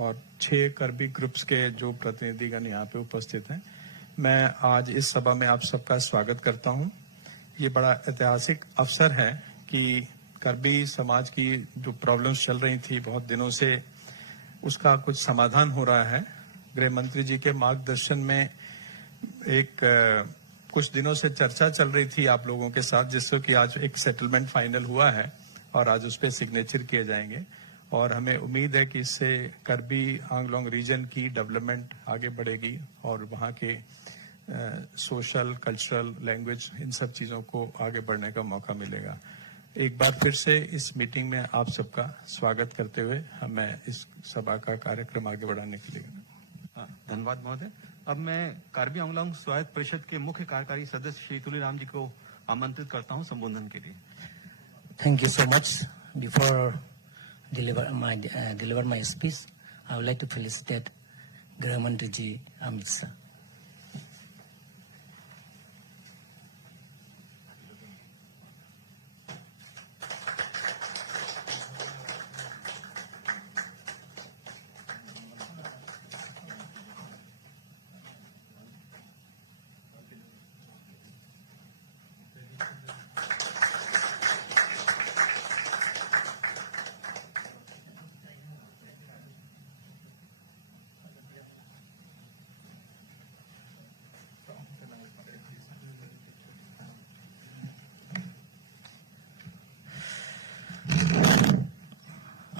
और 6 Kirby groups के जो प्रतिनिधिगण यहाँ पे उपस्थित हैं, मैं आज इस सभा में आप सबका स्वागत करता हूँ। ये बड़ा ऐतिहासिक अवसर है कि कर्बी समाज की जो प्रॉब्लम्स चल रही थी बहुत दिनों से, उसका कुछ समाधान हो रहा है। गृह मंत्री जी के मार्गदर्शन में कुछ दिनों से चर्चा चल रही थी आप लोगों के साथ, जिससे कि आज एक सेटलमेंट फाइनल हुआ है और आज उस पर सिग्नेचर किए जाएंगे और हमें उम्मीद है कि इससे कर्बी आंगलोंग रीजन की डेवलपमेंट आगे बढ़ेगी और वहाँ के सोशल, कल्चरल, लैंग्वेज, इन सब चीज़ों को आगे बढ़ने का मौका मिलेगा। एक बार फिर से इस मीटिंग में आप सबका स्वागत करते हुए मैं इस सभा का कार्यक्रम आगे बढ़ाने के लिए धन्यवाद महोदय। अब मैं कार्बी आंगलोंग स्वायत्त परिषद के मुख्य कार्यकारी सदस्य श्री तुलीराम जी को आमंत्रित करता हूं संबोधन के लिए। Thank you so much. Before deliver my speech, I would like to felicitate Gृह मंत्री जी अमित शाह।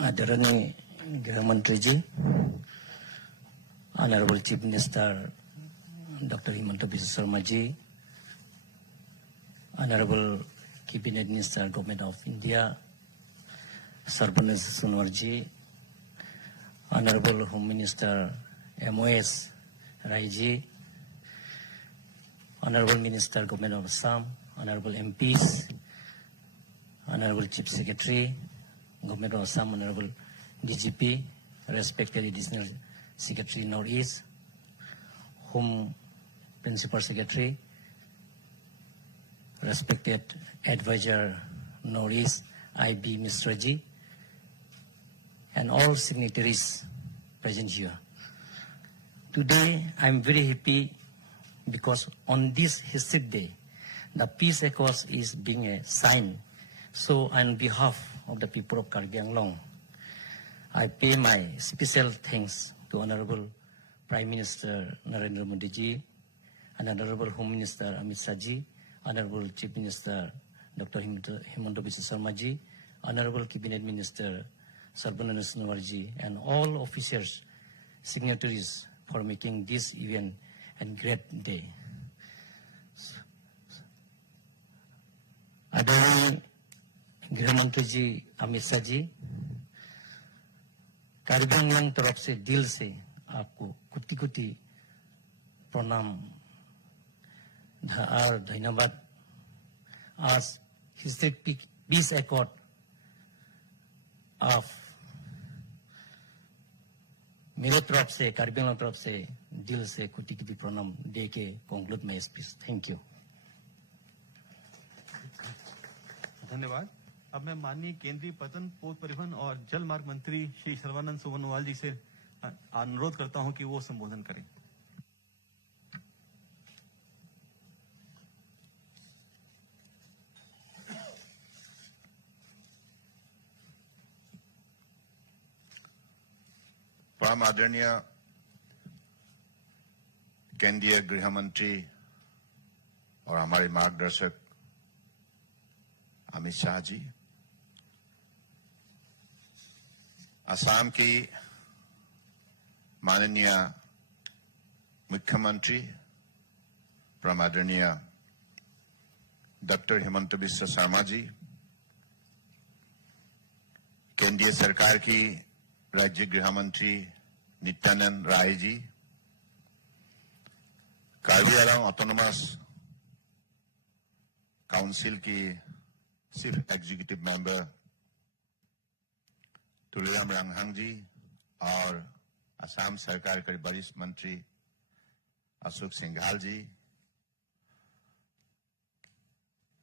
आदरणीय गृह मंत्री जी, honourable chief minister doctor Himanta Biswa Sarma ji, honourable cabinet minister government of India Sarbananda Sonowal ji, honourable home minister MOS Rai ji, honourable minister government of Assam, honourable MPs, honourable chief secretary Government of Assam, Honorable DGP, respected Additional Secretary Northeast, Home Principal Secretary, respected Advisor Northeast, IB Mr. Ji, and all signatories present here. Today, I'm very happy because on this historic day, the Peace Accord is being signed. So, on behalf of the people of Karbi Anglong, I pay my special thanks to Honorable Prime Minister Narendra Modi ji, and Honorable Home Minister Amit Shah ji, Honorable Chief Minister Dr. Himanta Biswa Sarma ji, Honorable Cabinet Minister Sarbananda Sonowal ji, and all officers, signatories for making this event a great day. आदरणीय गृह मंत्री जी अमित शाह जी, कार्बी आंगलोंग तरफ से दिल से आपको कोटि कोटि प्रणाम और धन्यवाद। आज हिस्टोरिक पीस एकॉर्ड ऑफ मेरे तरफ से, कार्बी आंगलोंग तरफ से दिल से कोटि कोटि प्रणाम दे के conclude my speech. Thank you. धन्यवाद। अब मैं माननीय केंद्रीय पतन, पोत परिवहन और जल मार्ग मंत्री श्री सर्बानंद सोनोवाल जी से अनुरोध करता हूं कि वो संबोधन करें। परम आदरणीय केंद्रीय गृह मंत्री और हमारे मार्गदर्शक अमित शाह जी, असम की माननीय मुख्यमंत्री परम आदरणीय डॉक्टर हिमंत बिस्वा शर्मा जी, केंद्रीय सरकार की राज्य गृह मंत्री नित्यानंद राय जी, कार्बी आंगलोंग ऑटोनोमस काउंसिल की चीफ एग्जीक्यूटिव मेंबर तुलीराम रांगहांग जी और असम सरकार के वरिष्ठ मंत्री अशोक सिंघाल जी,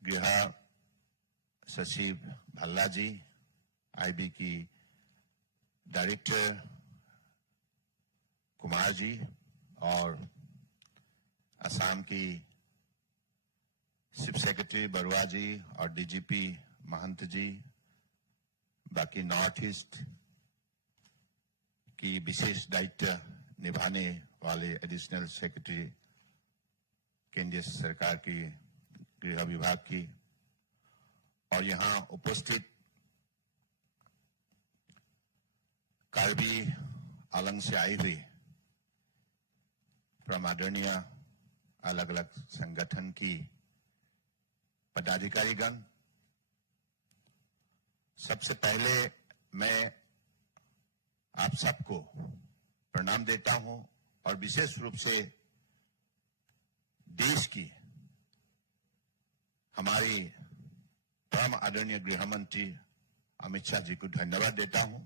गृह सचिव भल्ला जी, IB की डायरेक्टर कुमार जी और असम की चीफ सेक्रेटरी बरुआ जी और डीजीपी महंत जी, बाकी नॉर्थ ईस्ट की विशेष दायित्व निभाने वाले एडिशनल सेक्रेटरी केंद्रीय सरकार की गृह विभाग की, और यहां उपस्थित कार्बी आलंग से आई हुई प्रमादरणीय अलग अलग संगठन की पदाधिकारीगण, सबसे पहले मैं आप सबको प्रणाम देता हूं और विशेष रूप से देश की हमारी परम आदरणीय गृह मंत्री अमित शाह जी को धन्यवाद देता हूं।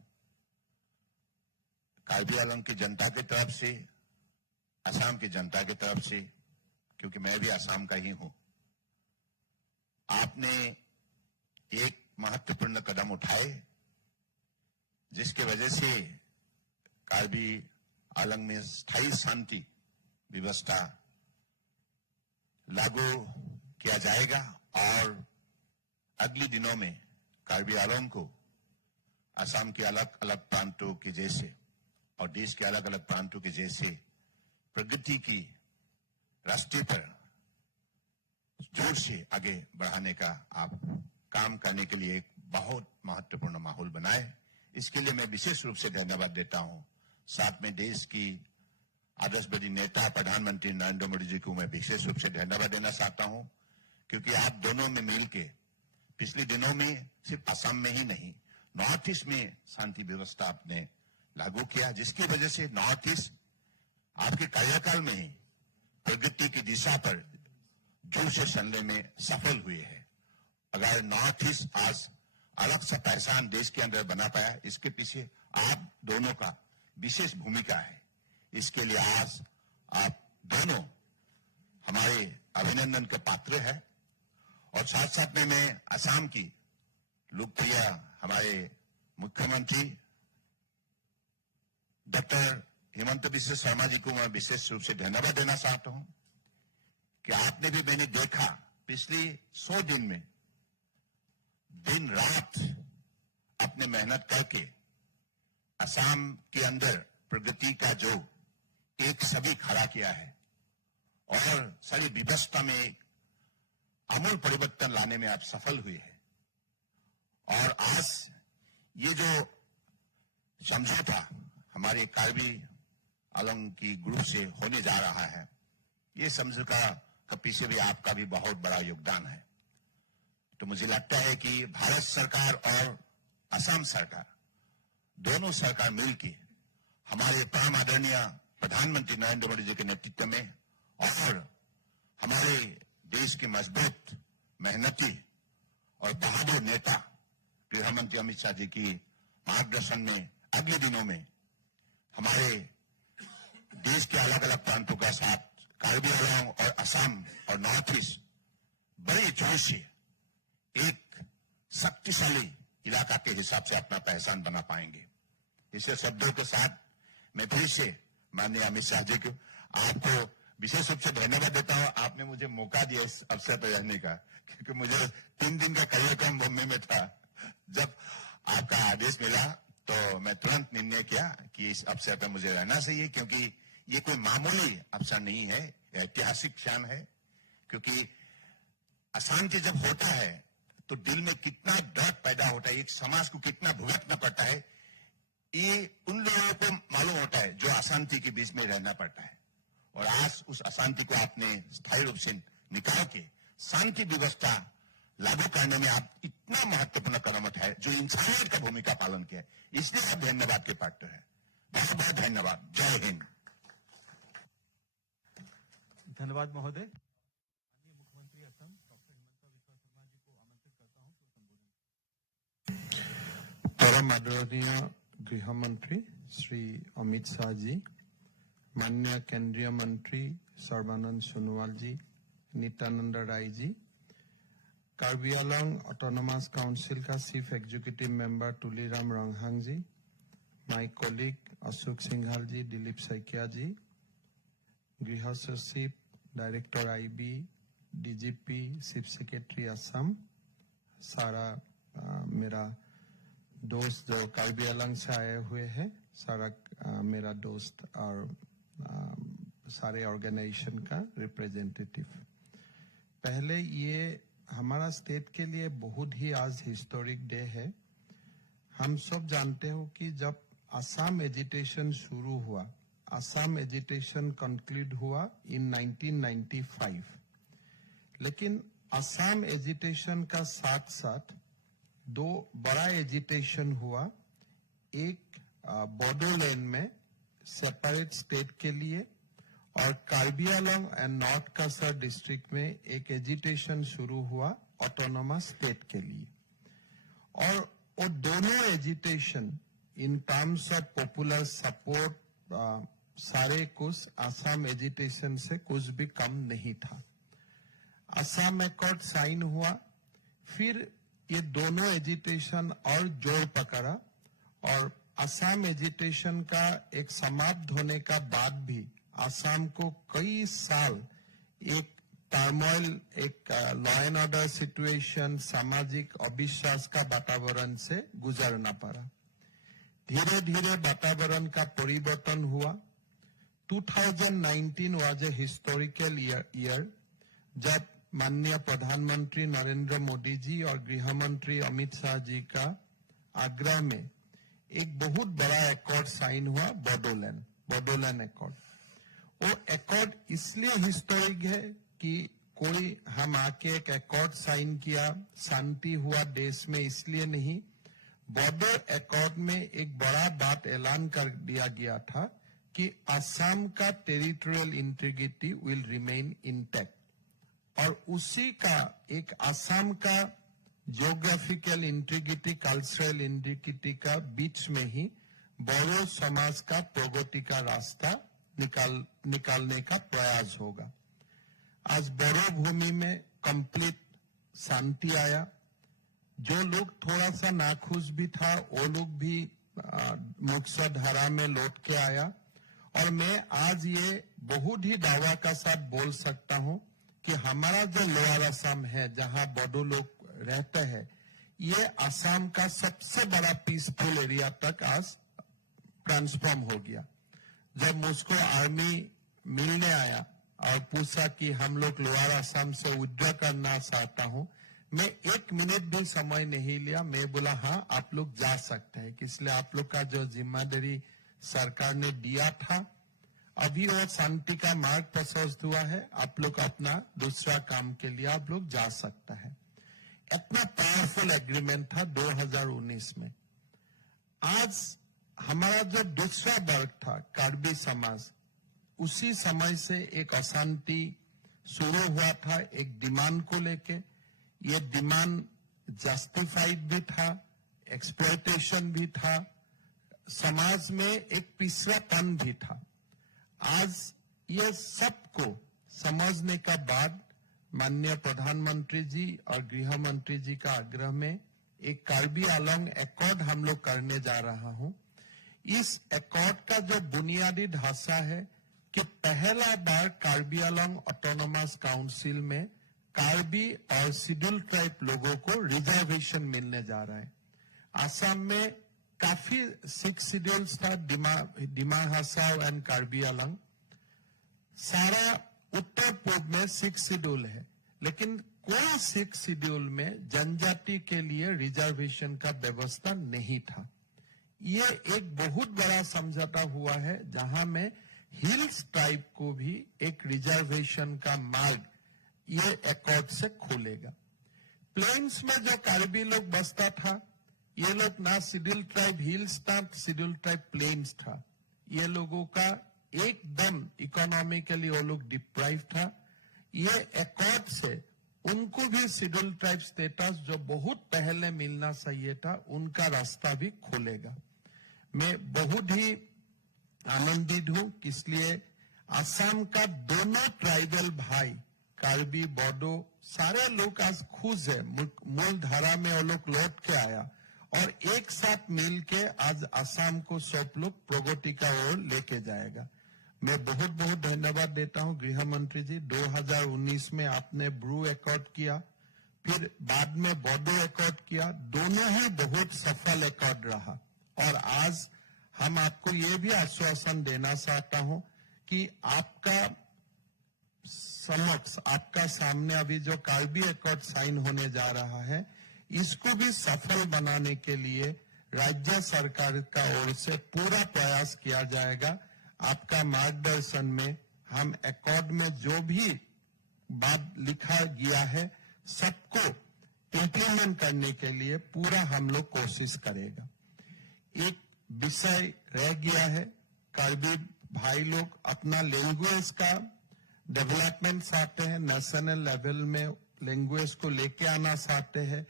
कार्बी आंगलोंग की जनता की तरफ से, असम की जनता की तरफ से, क्योंकि मैं भी असम का ही हूं, आपने एक महत्वपूर्ण कदम उठाए जिसके वजह से कार्बी आंगलोंग में स्थायी शांति व्यवस्था लागू किया जाएगा और अगले दिनों में कार्बी आंगलोंग को असम के अलग अलग प्रांतों के जैसे और देश के अलग अलग प्रांतों के जैसे प्रगति की रास्ते पर जोर से आगे बढ़ाने का आप काम करने के लिए एक बहुत महत्वपूर्ण माहौल बनाए। इसके लिए मैं विशेष रूप से धन्यवाद देता हूं। साथ में देश की आदर्शवादी नेता प्रधानमंत्री नरेंद्र मोदी जी को मैं विशेष रूप से धन्यवाद देना चाहता हूं, क्योंकि आप दोनों में मिलकर पिछले दिनों में सिर्फ असम में ही नहीं, नॉर्थ ईस्ट में शांति व्यवस्था आपने लागू किया, जिसकी वजह से नॉर्थ ईस्ट आपके कार्यकाल में ही प्रगति की दिशा पर जोर से चलने में सफल हुए है। अगर नॉर्थ ईस्ट आज अलग सा पहचान देश के अंदर बना पाया, इसके पीछे आप दोनों का विशेष भूमिका है। इसके लिए आज आप दोनों हमारे अभिनंदन के पात्र हैं। और साथ साथ में मैं असम की लोकप्रिय हमारे मुख्यमंत्री डॉक्टर हेमंत बिस्वा शर्मा जी को मैं विशेष रूप से धन्यवाद देना चाहता हूं कि आपने भी, मैंने देखा पिछले 100 दिन में दिन रात अपने मेहनत करके असम के अंदर प्रगति का जो एक छवि खड़ा किया है और सारी व्यवस्था में आमूल परिवर्तन लाने में आप सफल हुए हैं। और आज ये जो समझौता हमारे कार्बी आंगलोंग की ग्रुप से होने जा रहा है, ये समझौता का पीछे भी आपका भी बहुत बड़ा योगदान है। तो मुझे लगता है कि भारत सरकार और असम सरकार दोनों सरकार मिलकर हमारे परम आदरणीय प्रधानमंत्री नरेंद्र मोदी जी के नेतृत्व में और हमारे देश के मजबूत, मेहनती और बहादुर नेता गृह मंत्री अमित शाह जी की मार्गदर्शन में अगले दिनों में हमारे देश के अलग अलग प्रांतों का साथ कार्बी आंगलोंग और असम और नॉर्थ ईस्ट बड़े जोर से एक शक्तिशाली इलाका के हिसाब से अपना पहचान बना पाएंगे। इसे शब्दों के साथ मैं फिर से माननीय अमित शाह जी को आपको विशेष रूप से धन्यवाद देता हूं। आपने मुझे मौका दिया इस अवसर पर रहने का, क्योंकि मुझे 3 दिन का कार्यक्रम बॉम्बे में था। जब आपका आदेश मिला तो मैं तुरंत निर्णय किया कि इस अवसर पर मुझे रहना चाहिए, क्योंकि ये कोई मामूली अवसर नहीं है, ऐतिहासिक क्षण है। क्योंकि अशांति जब होता है तो दिल में कितना डर पैदा होता है, एक समाज को कितना भुगतना पड़ता है, ये उन लोगों को मालूम होता है जो अशांति के बीच में रहना पड़ता है। और आज उस अशांति को आपने स्थायी रूप से निकाल के शांति व्यवस्था लागू करने में आप इतना महत्वपूर्ण कदम उठाए, जो इंसानियत का भूमिका पालन किया है, इसलिए आप धन्यवाद के पात्र है। बहुत बहुत धन्यवाद। जय हिंद। धन्यवाद महोदय। माननीय मुख्यमंत्री असम डॉक्टर हिमंता बिस्वा शर्मा जी को आमंत्रित करता हूं कि संबोधन। परम आदरणीय गृह मंत्री श्री अमित शाह जी, माननीय केंद्रीय मंत्री सर्बानंद सोनोवाल जी, नित्यानंद राय जी, कार्बी आंगलोंग ऑटोनोमस काउंसिल का chief executive member Tuliram Ronghang ji, my colleague Ashok Singhal ji, Dilip Saikia ji, गृह सचिव, director IB, DGP, chief secretary Assam, सारा मेरा दोस्त जो कार्बी आंगलॉन्ग से आए हुए हैं, सारा मेरा दोस्त और सारे ऑर्गेनाइजेशन का रिप्रेजेंटेटिव। पहले ये हमारा स्टेट के लिए बहुत ही आज हिस्टोरिक डे है। हम सब जानते हो कि जब असम एजिटेशन शुरू हुआ, असम एजिटेशन कंक्लूड हुआ इन 1995, लेकिन असम एजिटेशन का साथ साथ दो बड़ा एजिटेशन हुआ। एक बोडोलैंड में सेपरेट स्टेट के लिए और Karbi Anglong and north Kasar district में एक एजिटेशन शुरू हुआ ऑटोनोमस स्टेट के लिए। और वो दोनों agitation in terms of popular support सारे कुछ असम एजिटेशन से कुछ भी कम नहीं था। असम एकॉर्ड साइन हुआ, फिर ये दोनों एजिटेशन और जोर पकड़ा और असम एजिटेशन का एक समाप्त होने का बाद भी असम को कई साल एक टर्मोइल, एक लॉ एंड ऑर्डर सिचुएशन, सामाजिक अविश्वास का वातावरण से गुजरना पड़ा। धीरे धीरे वातावरण का परिवर्तन हुआ। 2019 वाज ए हिस्टोरिकल ईयर जब माननीय प्रधानमंत्री नरेंद्र मोदी जी और गृह मंत्री अमित शाह जी का आगरा में एक बहुत बड़ा एकॉर्ड साइन हुआ, बोडोलैंड एकॉर्ड। वो एकॉर्ड इसलिए हिस्टोरिक है कि कोई हम आके एक एकॉर्ड साइन किया, शांति हुआ देश में, इसलिए नहीं। बॉर्डर एकॉर्ड में एक बड़ा बात ऐलान कर दिया गया था कि असम का territorial integrity will remain intact, और उसी का एक असम का जियोग्राफिकल इंटीग्रिटी, कल्चरल इंटीग्रिटी का बीच में ही बोडो समाज का प्रगति का रास्ता निकालने का प्रयास होगा। आज बोडो भूमि में कंप्लीट शांति आया। जो लोग थोड़ा सा नाखुश भी था वो लोग भी मुख्य धारा में लौट के आया। और मैं आज ये बहुत ही दावा का साथ बोल सकता हूं कि हमारा जो लोअर असम है, जहां बोडो लोग रहते हैं, ये असम का सबसे बड़ा पीसफुल एरिया तक आज ट्रांसफॉर्म हो गया। जब मुझको आर्मी मिलने आया और पूछा कि हम लोग लोअर असम से विड्रॉ करना चाहता हूं, मैं 1 मिनट भी समय नहीं लिया। मैं बोला हाँ, आप लोग जा सकते हैं, इसलिए आप लोग का जो जिम्मेदारी सरकार ने दिया था, अभी वो शांति का मार्ग प्रशस्त हुआ है। आप लोग अपना दूसरा काम के लिए आप लोग जा सकता है। इतना पावरफुल एग्रीमेंट था 2019 में। आज हमारा जो दूसरा वर्ग था, कार्बी समाज, उसी समय से एक अशांति शुरू हुआ था एक डिमांड को लेके। ये डिमांड जस्टिफाइड भी था, एक्सप्लॉयटेशन भी था, समाज में एक पिछड़ापन भी था। आज ये सबको समझने का बाद माननीय प्रधानमंत्री जी और गृह मंत्री जी का आग्रह में एक कार्बी आंगलॉन्ग एकॉर्ड हम लोग करने जा रहा हूं। इस एकॉर्ड का जो बुनियादी ढांचा है कि पहला बार कार्बी आंगलॉन्ग ऑटोनोमस काउंसिल में कार्बी और शेड्यूल ट्राइब लोगों को रिजर्वेशन मिलने जा रहा है। असम में काफी 6 शेड्यूल्स था, डिमा हासाव एंड कार्बी आंगलॉन्ग। सारा उत्तर पूर्व में 6 शेड्यूल है, लेकिन कोई 6 शेड्यूल में जनजाति के लिए रिजर्वेशन का व्यवस्था नहीं था। ये एक बहुत बड़ा समझौता हुआ है जहां में हिल्स ट्राइब को भी एक रिजर्वेशन का मार्ग ये एकॉर्ड से खोलेगा। प्लेन्स में जो कार्बी लोग बसता था, ये लोग ना शेड्यूल ट्राइब हिल्स था, शेड्यूल ट्राइब प्लेन्स था। ये लोगों का एकदम इकोनॉमिकली वो लोग डिप्राइव था। ये एकॉर्ड से उनको भी शेड्यूल ट्राइब स्टेटस जो बहुत पहले मिलना चाहिए था, उनका रास्ता भी खोलेगा। मैं बहुत ही आनंदित हूं, इसलिए असम का दोनों ट्राइबल भाई, कार्बी, बोडो, सारे लोग आज खुश है। मूल धारा में वो लोग लौट के आया और एक साथ मिलके आज असम को सब लोग प्रगति का ओर लेके जाएगा। मैं बहुत बहुत धन्यवाद देता हूं गृह मंत्री जी। 2019 में आपने ब्रू एकॉर्ड किया, फिर बाद में बोडो एकॉर्ड किया, दोनों ही बहुत सफल एकॉर्ड रहा। और आज हम आपको ये भी आश्वासन देना चाहता हूं कि आपका समक्ष, आपका सामने अभी जो कार्बी एकॉर्ड साइन होने जा रहा है, इसको भी सफल बनाने के लिए राज्य सरकार का ओर से पूरा प्रयास किया जाएगा। आपका मार्गदर्शन में हम एकॉर्ड में जो भी बात लिखा गया है सबको इम्प्लीमेंट करने के लिए पूरा हम लोग कोशिश करेगा। एक विषय रह गया है, कार्बी भाई लोग अपना लैंग्वेज का डेवलपमेंट चाहते हैं, नेशनल लेवल में लैंग्वेज को लेके आना चाहते हैं।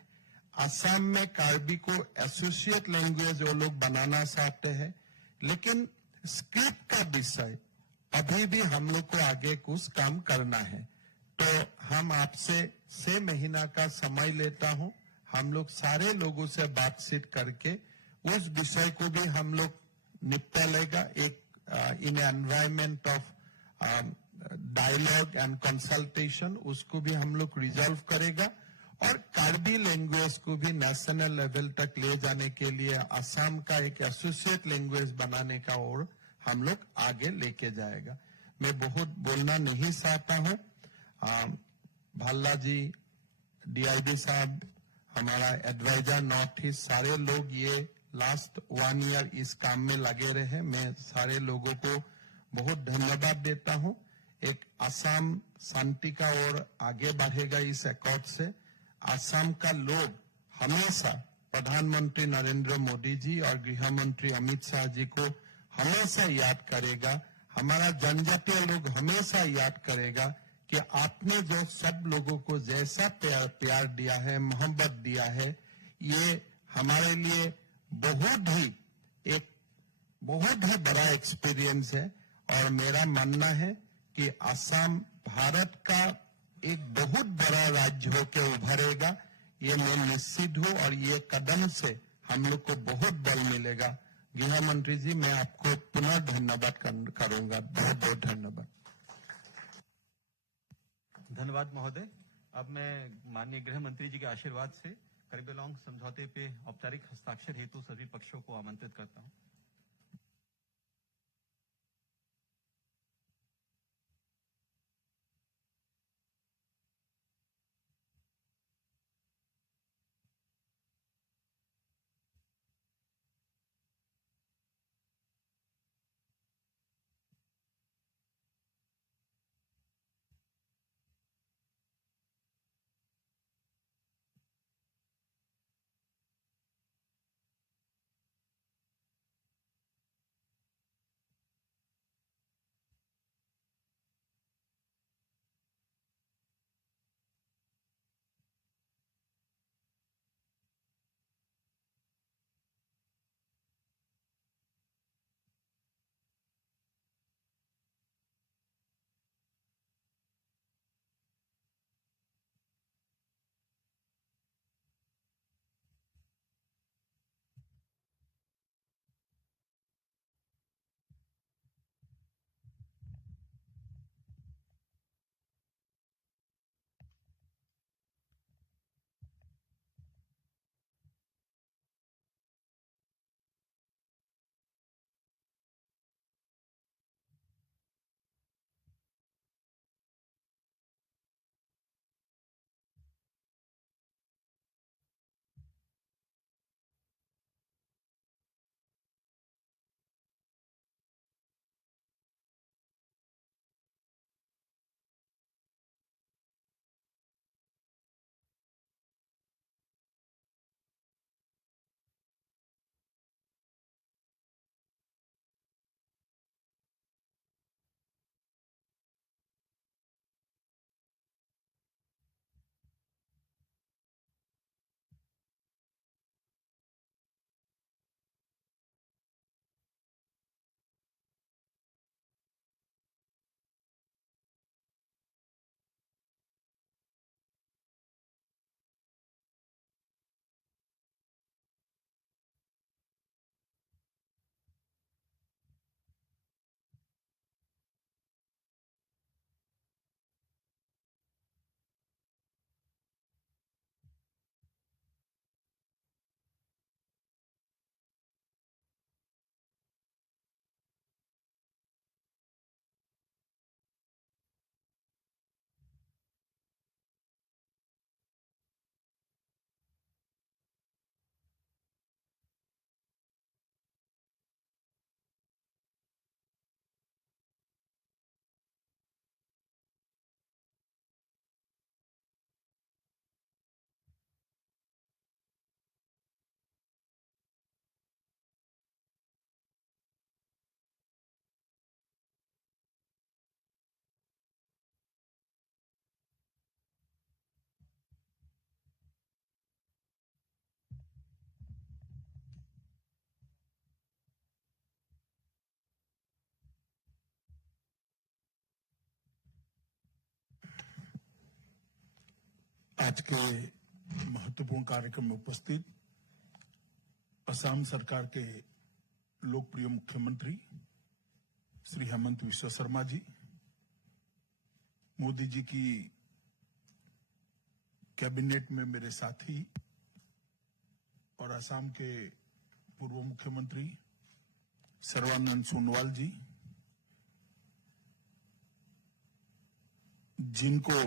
असम में कार्बी को एसोसिएट लैंग्वेज वो लोग बनाना चाहते हैं, लेकिन स्क्रिप्ट का विषय अभी भी हम लोग को आगे कुछ काम करना है। तो हम आपसे 6 महीना का समय लेता हूं, हम लोग सारे लोगों से बातचीत करके उस विषय को भी हम लोग निपटा लेगा। एक in environment of dialogue and consultation, उसको भी हम लोग रिजॉल्व करेगा। और कार्बी लैंग्वेज को भी नेशनल लेवल तक ले जाने के लिए असम का एक एसोसिएट लैंग्वेज बनाने का और हम लोग आगे लेके जाएगा। मैं बहुत बोलना नहीं चाहता हूं। भाल्ला जी, डीआईडी साहब, हमारा एडवाइजर नॉर्थ ईस्ट, सारे लोग ये लास्ट 1 ईयर इस काम में लगे रहे। मैं सारे लोगों को बहुत धन्यवाद देता हूं। एक असम शांति का ओर आगे बढ़ेगा इस एकॉर्ड से। असम का लोग हमेशा प्रधानमंत्री नरेंद्र मोदी जी और गृह मंत्री अमित शाह जी को हमेशा याद करेगा। हमारा जनजातीय लोग हमेशा याद करेगा कि आपने जो सब लोगों को जैसा प्यार दिया है, मोहब्बत दिया है, ये हमारे लिए बहुत ही बड़ा एक्सपीरियंस है। और मेरा मानना है कि असम भारत का एक बहुत बड़ा राज्य होकर उभरेगा, ये मैं निश्चित हूं। और ये कदम से हम लोग को बहुत बल मिलेगा। गृह मंत्री जी, मैं आपको पुनः धन्यवाद करूंगा। बहुत बहुत धन्यवाद। धन्यवाद महोदय। अब मैं माननीय गृह मंत्री जी के आशीर्वाद से कार्बी आंगलोंग समझौते पे औपचारिक हस्ताक्षर हेतु सभी पक्षों को आमंत्रित करता हूं। आज के महत्वपूर्ण कार्यक्रम में उपस्थित असम सरकार के लोकप्रिय मुख्यमंत्री श्री हेमंत विश्व शर्मा जी, मोदी जी की कैबिनेट में मेरे साथी और असम के पूर्व मुख्यमंत्री सर्बानंद सोनोवाल जी, जिनको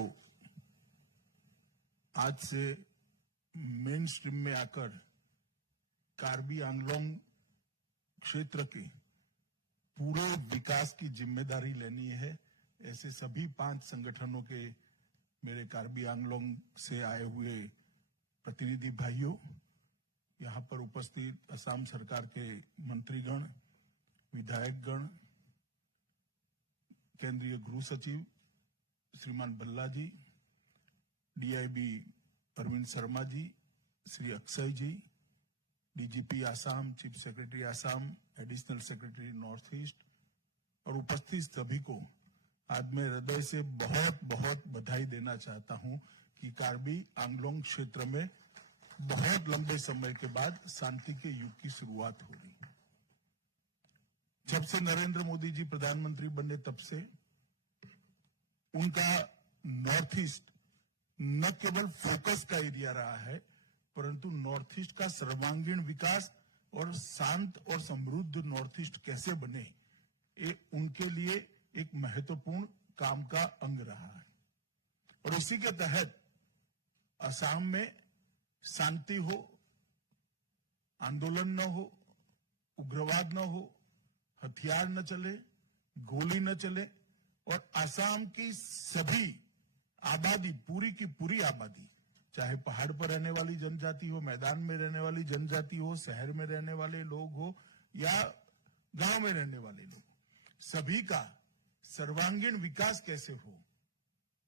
आज से मेन स्ट्रीम में आकर कार्बी आंगलोंग क्षेत्र के पूरे विकास की जिम्मेदारी लेनी है, ऐसे सभी 5 संगठनों के मेरे कार्बी आंगलोंग से आए हुए प्रतिनिधि भाइयों, यहां पर उपस्थित असम सरकार के मंत्रीगण, विधायकगण, केंद्रीय गृह सचिव श्रीमान Bhalla ji, DIB Arvind Sharma ji, Shri Akshay ji, DGP Assam, chief secretary Assam, additional secretary north east और उपस्थित सभी को आज मैं हृदय से बहुत बहुत बधाई देना चाहता हूं कि कार्बी आंगलोंग क्षेत्र में बहुत लंबे समय के बाद शांति के युग की शुरुआत हो रही है। जब से नरेंद्र मोदी जी प्रधानमंत्री बने तब से उनका नॉर्थ ईस्ट न केवल फोकस का एरिया रहा है, परंतु नॉर्थ ईस्ट का सर्वांगीण विकास और शांत और समृद्ध नॉर्थ ईस्ट कैसे बने, ये उनके लिए एक महत्वपूर्ण काम का अंग रहा है। और इसी के तहत असम में शांति हो, आंदोलन न हो, उग्रवाद न हो, हथियार न चले, गोली न चले और असम की सभी आबादी, पूरी की पूरी आबादी, चाहे पहाड़ पर रहने वाली जनजाति हो, मैदान में रहने वाली जनजाति हो, शहर में रहने वाले लोग हो या गांव में रहने वाले लोग, सभी का सर्वांगीण विकास कैसे हो,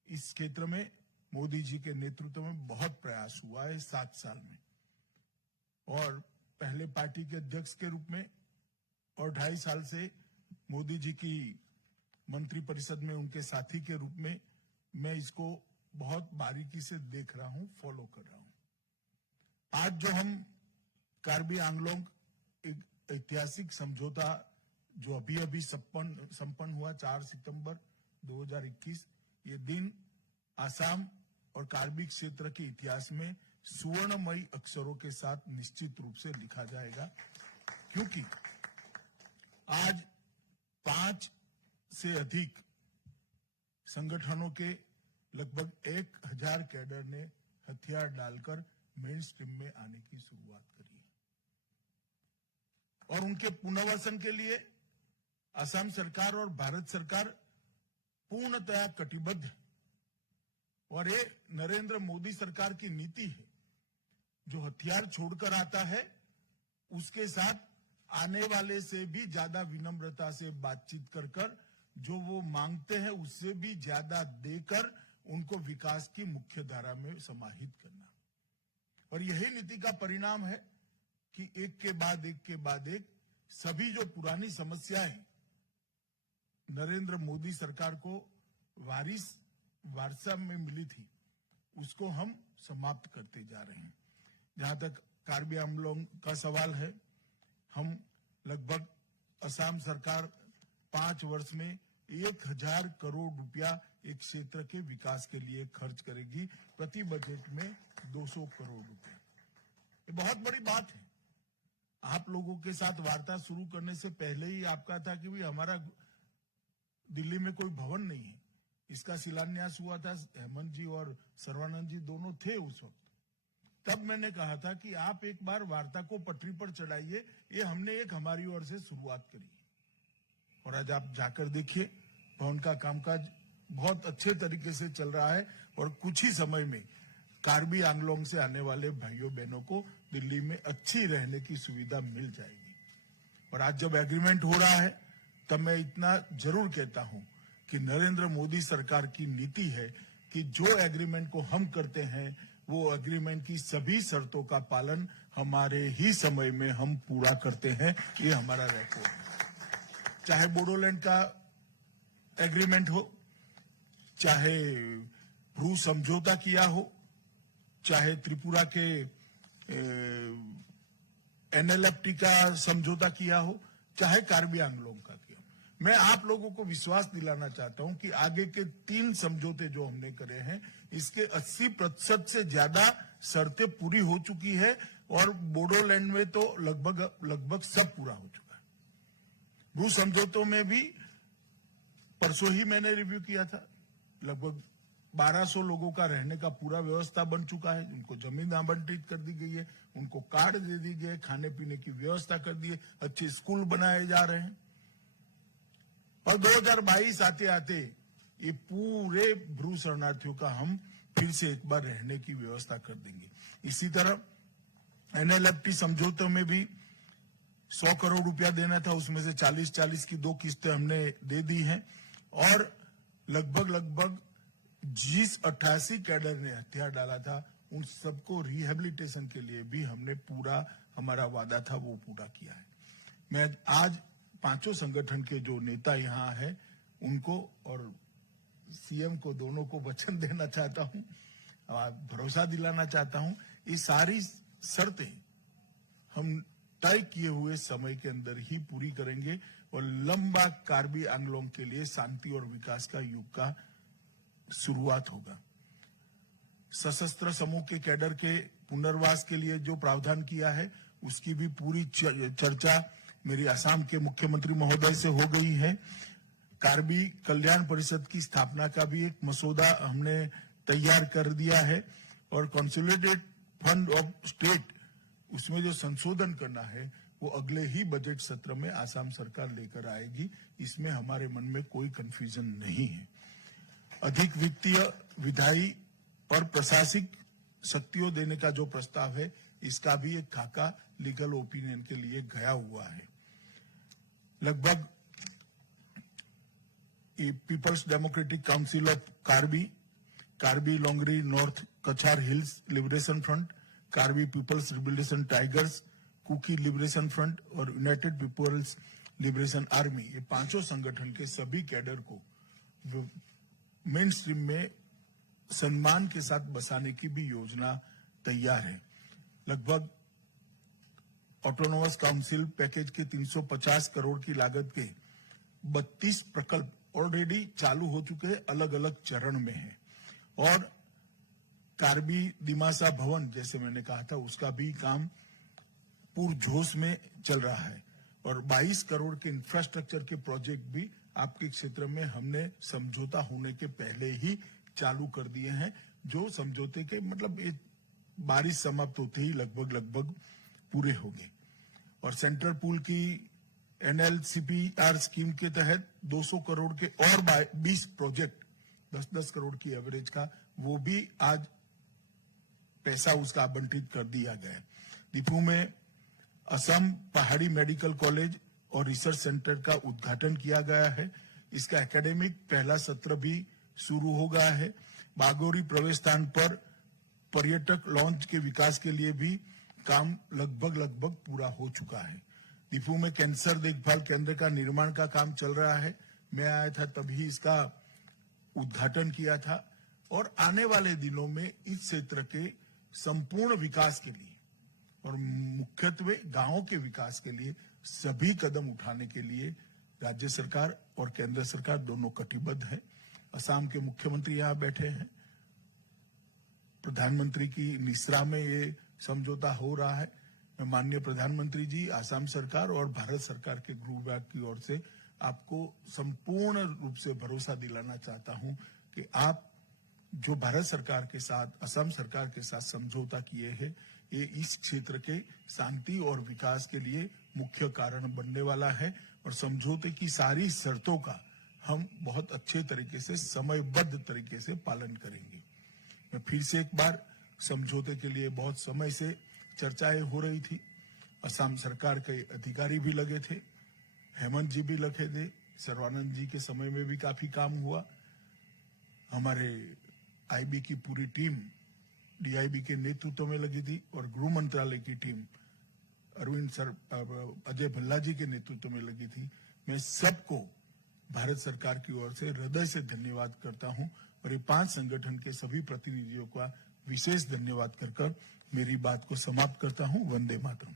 इस क्षेत्र में मोदी जी के नेतृत्व में बहुत प्रयास हुआ है 7 साल में। और पहले पार्टी के अध्यक्ष के रूप में और 2.5 साल से मोदी जी की मंत्रिपरिषद में उनके साथी के रूप में मैं इसको बहुत बारीकी से देख रहा हूं, फॉलो कर रहा हूं। आज जो हम कार्बी आंगलोंग एक ऐतिहासिक समझौता जो अभी अभी संपन्न हुआ 4 सितंबर 2021, ये दिन आसाम और कार्बी क्षेत्र के इतिहास में सुवर्णमयी अक्षरों के साथ निश्चित रूप से लिखा जाएगा, क्योंकि आज 5 से अधिक संगठनों के लगभग 1000 कैडर ने हथियार डालकर मेन स्ट्रीम में आने की शुरुआत करी है। और उनके पुनर्वासन के लिए असम सरकार और भारत सरकार पूर्णतया कटिबद्ध है। और ये नरेंद्र मोदी सरकार की नीति है, जो हथियार छोड़कर आता है उसके साथ आने वाले से भी ज्यादा विनम्रता से बातचीत कर जो वो मांगते हैं उससे भी ज्यादा देकर उनको विकास की मुख्य धारा में समाहित करना। और यही नीति का परिणाम है कि एक के बाद एक सभी जो पुरानी समस्याएं नरेंद्र मोदी सरकार को वारसा में मिली थी, उसको हम समाप्त करते जा रहे हैं। जहां तक कार्बी आंगलोंग का सवाल है, हम लगभग असम सरकार 5 वर्ष में 1000 करोड़ रुपया एक क्षेत्र के विकास के लिए खर्च करेगी, प्रति बजट में 200 करोड़ रुपया। ये बहुत बड़ी बात है। आप लोगों के साथ वार्ता शुरू करने से पहले ही आपका था कि भाई हमारा दिल्ली में कोई भवन नहीं है, इसका शिलान्यास हुआ था, हेमंत जी और सर्बानंद जी दोनों थे उस वक्त। तब मैंने कहा था कि आप एक बार वार्ता को पटरी पर चढ़ाइए, ये हमने एक हमारी ओर से शुरुआत करी। और आज आप जाकर देखिए, भवन का कामकाज बहुत अच्छे तरीके से चल रहा है और कुछ ही समय में कार्बी आंगलोंग से आने वाले भाइयों बहनों को दिल्ली में अच्छी रहने की सुविधा मिल जाएगी। और आज जब एग्रीमेंट हो रहा है तब मैं इतना जरूर कहता हूं कि नरेंद्र मोदी सरकार की नीति है कि जो एग्रीमेंट को हम करते हैं वो एग्रीमेंट की सभी शर्तों का पालन हमारे ही समय में हम पूरा करते हैं। ये हमारा रेकॉर्ड है। चाहे बोडोलैंड का एग्रीमेंट हो, चाहे भ्रू समझौता किया हो, चाहे त्रिपुरा के एनएलएफटी का समझौता किया हो, चाहे कार्बी आंगलोंग का किया हो। मैं आप लोगों को विश्वास दिलाना चाहता हूं कि आगे के 3 समझौते जो हमने करे हैं, इसके 80% से ज्यादा शर्तें पूरी हो चुकी है और बोडोलैंड में तो लगभग सब पूरा हो चुका है। भू समझौतों में भी परसों ही मैंने रिव्यू किया था, लगभग 1200 लोगों का रहने का पूरा व्यवस्था बन चुका है, उनको जमीन आवंटित कर दी गई है, उनको कार्ड दे दी गए, खाने पीने की व्यवस्था कर दी है, अच्छे स्कूल बनाए जा रहे हैं। और 2022 आते आते ये पूरे ब्रू शरणार्थियों का हम फिर से एक बार रहने की व्यवस्था कर देंगे। इसी तरह एनएलएफटी समझौते में भी 100 करोड़ रुपया देना था, उसमें से 40-40 की 2 किस्तें हमने दे दी हैं और लगभग जिस 88 कैडर ने हथियार डाला था उन सबको रिहेबिलिटेशन के लिए भी हमने पूरा हमारा वादा था वो पूरा किया है। मैं आज 5 संगठन के जो नेता यहाँ है उनको और सीएम को दोनों को वचन देना चाहता हूं, भरोसा दिलाना चाहता हूं, ये सारी शर्तें हम तय किए हुए समय के अंदर ही पूरी करेंगे और लंबा कार्बी आंगलोंग के लिए शांति और विकास का युग का शुरुआत होगा। सशस्त्र समूह के कैडर के पुनर्वास के लिए जो प्रावधान किया है उसकी भी पूरी चर्चा मेरी असम के मुख्यमंत्री महोदय से हो गई है। कार्बी कल्याण परिषद की स्थापना का भी एक मसौदा हमने तैयार कर दिया है और कंसोलिडेटेड फंड ऑफ स्टेट उसमें जो संशोधन करना है वो अगले ही बजट सत्र में आसाम सरकार लेकर आएगी, इसमें हमारे मन में कोई कंफ्यूजन नहीं है। अधिक वित्तीय, विधायी और प्रशासनिक शक्तियों देने का जो प्रस्ताव है इसका भी एक खाका लीगल ओपिनियन के लिए गया हुआ है। लगभग people's democratic council of Karbi Longri north Cachar hills liberation front, Karbi people's liberation tigers, Kuki liberation front और यूनाइटेड पीपल्स लिबरेशन आर्मी, ये 5 संगठन के सभी कैडर को मेन स्ट्रीम में सम्मान के साथ बसाने की भी योजना तैयार है। लगभग ऑटोनोमस काउंसिल पैकेज के 350 करोड़ की लागत के 32 प्रकल्प ऑलरेडी चालू हो चुके हैं, अलग अलग चरण में है और कार्बी दिमासा भवन जैसे मैंने कहा था उसका भी काम पूरजोश में चल रहा है और 22 करोड़ के इंफ्रास्ट्रक्चर के प्रोजेक्ट भी आपके क्षेत्र में हमने समझौता होने के पहले ही चालू कर दिए हैं, जो समझौते के मतलब बारिश समाप्त होते ही लगभग पूरे होंगे। और सेंट्रल पूल की एनएलसीपीआर स्कीम के तहत 200 करोड़ के और 20 प्रोजेक्ट 10-10 करोड़ की एवरेज का वो भी आज पैसा उसका आवंटित कर दिया गया है। दीपू में असम पहाड़ी मेडिकल कॉलेज और रिसर्च सेंटर का उद्घाटन किया गया है। इसका एकेडमिक पहला सत्र भी शुरू हो गया है। बागोरी प्रवेश स्थान पर पर्यटक लॉन्च के विकास के लिए भी काम लगभग पूरा हो चुका है। दीपू में कैंसर देखभाल केंद्र का निर्माण का काम चल रहा है। मैं आया था तभी इसका उद्घाटन किया था और आने वाले दिनों में इस क्षेत्र के संपूर्ण विकास के लिए और मुख्यत्वे गांवों के विकास के लिए सभी कदम उठाने के लिए राज्य सरकार और केंद्र सरकार दोनों कटिबद्ध है। असम के मुख्यमंत्री यहाँ बैठे हैं, प्रधानमंत्री की निश्रा में ये समझौता हो रहा है। मैं माननीय प्रधानमंत्री जी, असम सरकार और भारत सरकार के गृह विभाग की ओर से आपको संपूर्ण रूप से भरोसा दिलाना चाहता हूं कि आप जो भारत सरकार के साथ, असम सरकार के साथ समझौता किए हैं, ये इस क्षेत्र के शांति और विकास के लिए मुख्य कारण बनने वाला है और समझौते की सारी शर्तों का हम बहुत अच्छे तरीके से, समयबद्ध तरीके से पालन करेंगे। मैं फिर से एक बार समझौते के लिए बहुत समय से चर्चाएं हो रही थी। असम सरकार के अधिकारी भी लगे थे, हेमंत जी भी लगे थे, सर्वानंद जी के समय में भी काफी काम हुआ। हमारे आईबी की पूरी टीम डीआईबी के नेतृत्व में लगी थी और गृह मंत्रालय की टीम अजय भल्ला जी के नेतृत्व में लगी थी। मैं सबको भारत सरकार की ओर से हृदय से धन्यवाद करता हूं और ये 5 संगठन के सभी प्रतिनिधियों का विशेष धन्यवाद कर मेरी बात को समाप्त करता हूं। वंदे मातरम।